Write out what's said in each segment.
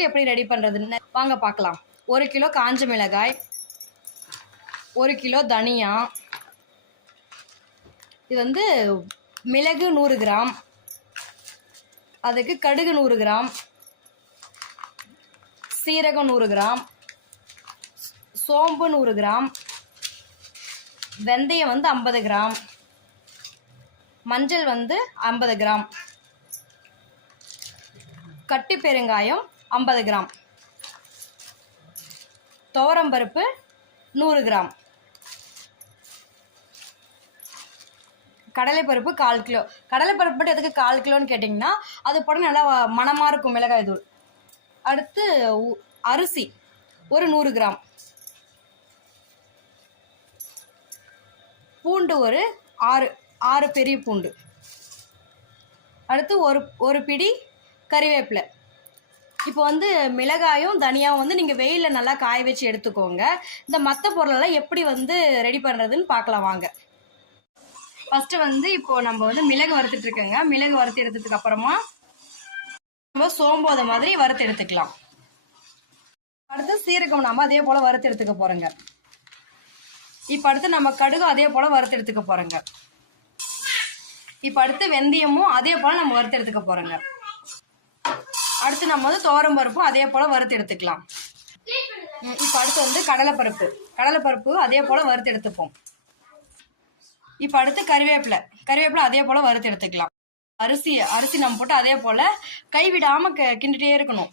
தூள் எப்படி ரெடி பண்ணுறதுன்னு வாங்க பார்க்கலாம். 1 கிலோ காஞ்ச மிளகாய், 1 கிலோ தனியா, இது வந்து மிளகு 100 கிராம், அதுக்கு கடுகு 100 கிராம், சீரகம் 100 கிராம், சோம்பு 100 கிராம், வெந்தயம் வந்து 50 கிராம், மஞ்சள் வந்து 50 கிராம், கட்டி பெருங்காயம் 50 கிராம், துவரம்பருப்பு 100 கிராம், கடலைப்பருப்பு 1/4 கிலோ. கடலைப்பருப்பு மட்டும் எதுக்கு 1/4 கிலோன்னு கேட்டிங்கன்னா அது போட நல்லா மணமாக இருக்கும் மிளகாய் தூள். அடுத்து அரிசி ஒரு 100 கிராம், பூண்டு ஒரு 6 பெரிய பூண்டு, அடுத்து ஒரு பிடி கறிவேப்பிலை. இப்போ வந்து மிளகாயும் தனியாவும் வந்து நீங்கள் வெயிலில் நல்லா காய வச்சு எடுத்துக்கோங்க. இந்த மற்ற பொருளெல்லாம் எப்படி வந்து ரெடி பண்ணுறதுன்னு பார்க்கலாம் வாங்க. ஃபஸ்ட்டு வந்து இப்போ நம்ம வந்து மிளகு வறுத்துட்டு இருக்கோங்க. மிளகு வறுத்து எடுத்ததுக்கு அப்புறமா நம்ம சோம்பு அதை மாதிரி வறுத்து எடுத்துக்கலாம். அடுத்து சீரகம் நாம அதே போல் வறுத்து எடுத்துக்க போகிறோங்க. இப்போ அடுத்து நம்ம கடுகும் அதே போல் வறுத்து எடுத்துக்க போகிறோங்க. இப்போ அடுத்து வெந்தயமும் அதே போல் நம்ம வறுத்து எடுத்துக்க போகிறோங்க. அடுத்து நம்ம வந்து துவரம்பருப்பும் அதே போல் வறுத்து எடுத்துக்கலாம். இப்போ அடுத்து வந்து கடலைப்பருப்பு அதே போல் வறுத்து எடுத்துப்போம். இப்போ அடுத்து கறிவேப்பிலை அதே போல் வறுத்து எடுத்துக்கலாம். அரிசி நம்ம போட்டு அதே போல் கைவிடாமல் கிண்டிகிட்டே இருக்கணும்.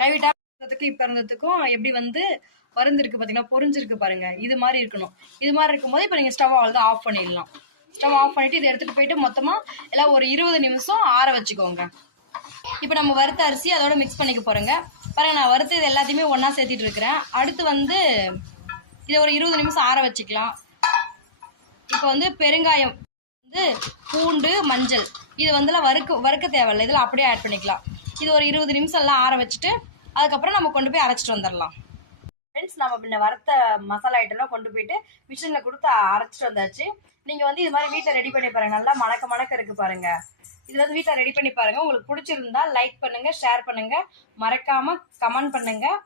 கைவிடாம இப்போ இருந்ததுக்கும் எப்படி வந்து வறுந்துருக்கு பார்த்தீங்கன்னா, பொரிஞ்சிருக்கு பாருங்க, இது மாதிரி இருக்கணும். இது மாதிரி இருக்கும்போது இப்போ நீங்கள் ஸ்டவ் அவ்வளோதான் ஆஃப் பண்ணிடலாம். ஸ்டவ் ஆஃப் பண்ணிட்டு இதை எடுத்துகிட்டு போயிட்டு மொத்தமாக எல்லாம் ஒரு 20 நிமிஷம் ஆற வச்சுக்கோங்க. இப்போ நம்ம வறுத்த அரிசி அதோட மிக்ஸ் பண்ணிக்க போகிறோங்க. பாருங்க, நான் வறுத்து இது எல்லாத்தையுமே ஒன்றா சேர்த்திட்டு இருக்கிறேன். அடுத்து வந்து இதை ஒரு 20 நிமிஷம் ஆற வச்சுக்கலாம். இப்போ வந்து பெருங்காயம் வந்து பூண்டு மஞ்சள் இது வந்து வறுக்க தேவையில்லை, இதில் அப்படியே ஆட் பண்ணிக்கலாம். இது ஒரு 20 நிமிஷம் எல்லாம் ஆற வச்சுட்டு அதுக்கப்புறம் நம்ம கொண்டு போய் அரைச்சிட்டு வந்துடலாம். ஃப்ரெண்ட்ஸ், நம்ம பின்ன வறுத்த மசாலா ஐட்டம்லாம் கொண்டு போயிட்டு மிஷினில் கொடுத்து அரைச்சிட்டு வந்தாச்சு. நீங்கள் வந்து இது மாதிரி வீட்டில் ரெடி பண்ணி பாருங்கள். நல்லா மணக்க இருக்கு பாருங்க. இது வந்து வீட்டில் ரெடி பண்ணி பாருங்கள். உங்களுக்கு பிடிச்சிருந்தா லைக் பண்ணுங்கள், ஷேர் பண்ணுங்கள், மறக்காமல் கமெண்ட் பண்ணுங்கள்.